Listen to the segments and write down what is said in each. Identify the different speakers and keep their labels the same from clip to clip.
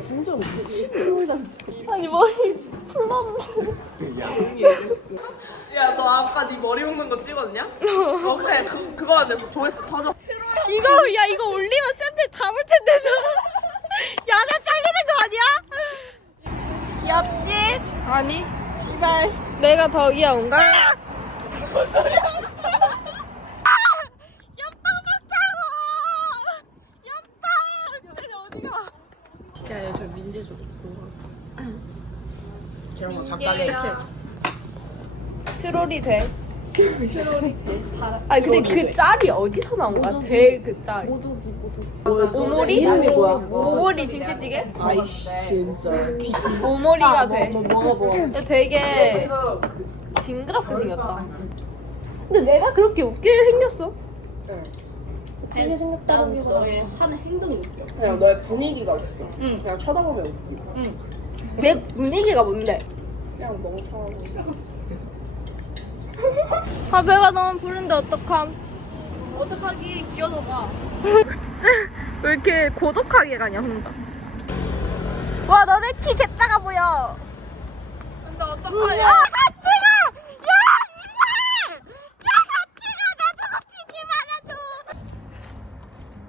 Speaker 1: 진짜 성적 아니 머리 풀었는데
Speaker 2: 야, 너 아까 네 머리 묶는 거 찍었냐? 어, 그래. 그, 그거 안 돼서 조회수 터져.
Speaker 1: 이거 야 이거 올리면 쌤들 다볼 텐데 야나 잘리는 거 아니야? 귀엽지? 아니 씨발 내가 더 귀여운가? 무슨 소리야 엽떡 먹자고 엽떡 쟤네 어디가
Speaker 2: 야, 야, 저 민재 좀. 쟤랑 작작해.
Speaker 1: 트롤이 돼 아니 근데 그 짤이 어디서 나온 거야? 대그 짤.
Speaker 3: 모두 모두
Speaker 1: 오모리?
Speaker 2: 이름이 뭐야?
Speaker 1: 오모리 김치찌개?
Speaker 2: 아이씨, 진짜.
Speaker 1: 오모리가 돼.
Speaker 2: 먹어봐.
Speaker 1: 되게 징그럽게 생겼다. 근데 내가 그렇게 웃게 생겼어.
Speaker 3: 되게 생겼다는 너의 하는 행동이 웃겨.
Speaker 2: 그냥 너의 분위기가 웃겨.
Speaker 1: 응.
Speaker 2: 그냥 쳐다보면 웃겨.
Speaker 1: 내 분위기가 뭔데?
Speaker 2: 그냥 멍청하고.
Speaker 1: 아 배가 너무 부른데 어떡함?
Speaker 2: 어떡하기, 기어져봐.
Speaker 1: 왜 이렇게 고독하게 가냐 혼자? 와 너네 키 개작아 보여.
Speaker 2: 근데 어떡하냐.
Speaker 1: 야 같이 가! 야 이사! 야 같이 가! 나도 같이 기 말아줘.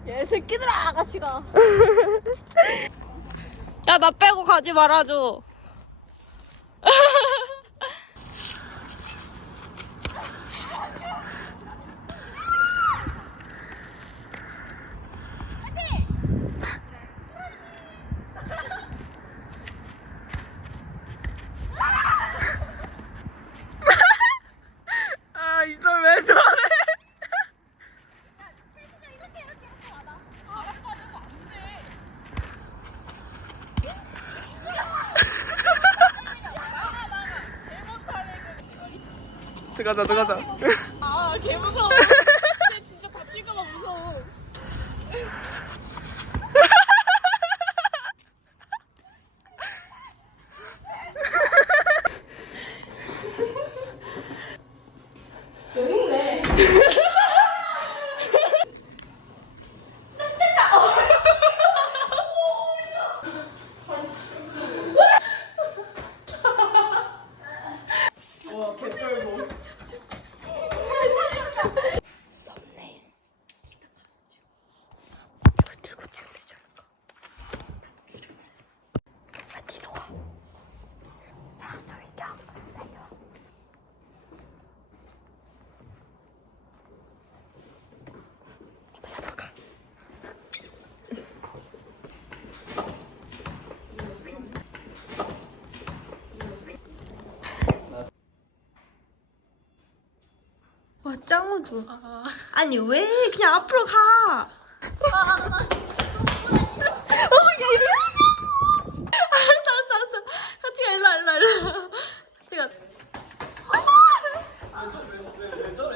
Speaker 1: 얘 새끼들아 같이 가. 야 나 빼고 가지 말아줘. 아 이걸 왜 저래?
Speaker 2: 들어 가자, 들어가자.
Speaker 3: 아, 개 무서워. 쟤 진짜 다칠까봐 무서워.
Speaker 2: 와, 개쩔고.
Speaker 1: 썸네일. 이걸 들고 찍으려지 않을까? 아, 니도 가. 야, 너 이겨. 달려. 나도 가. 와 짱구 좋아. 아니 왜 그냥 앞으로 가. 어, 야, 이리 와. 알았어, 알았어, 알았어. 같이 가, 일로 와, 일로 와, 일로 와. 같이 가.
Speaker 2: 왜 저래?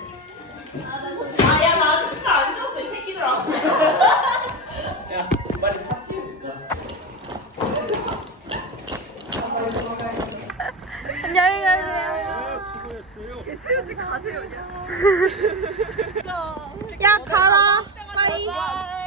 Speaker 2: 수고했어요.
Speaker 1: 야, 가라. 빠이.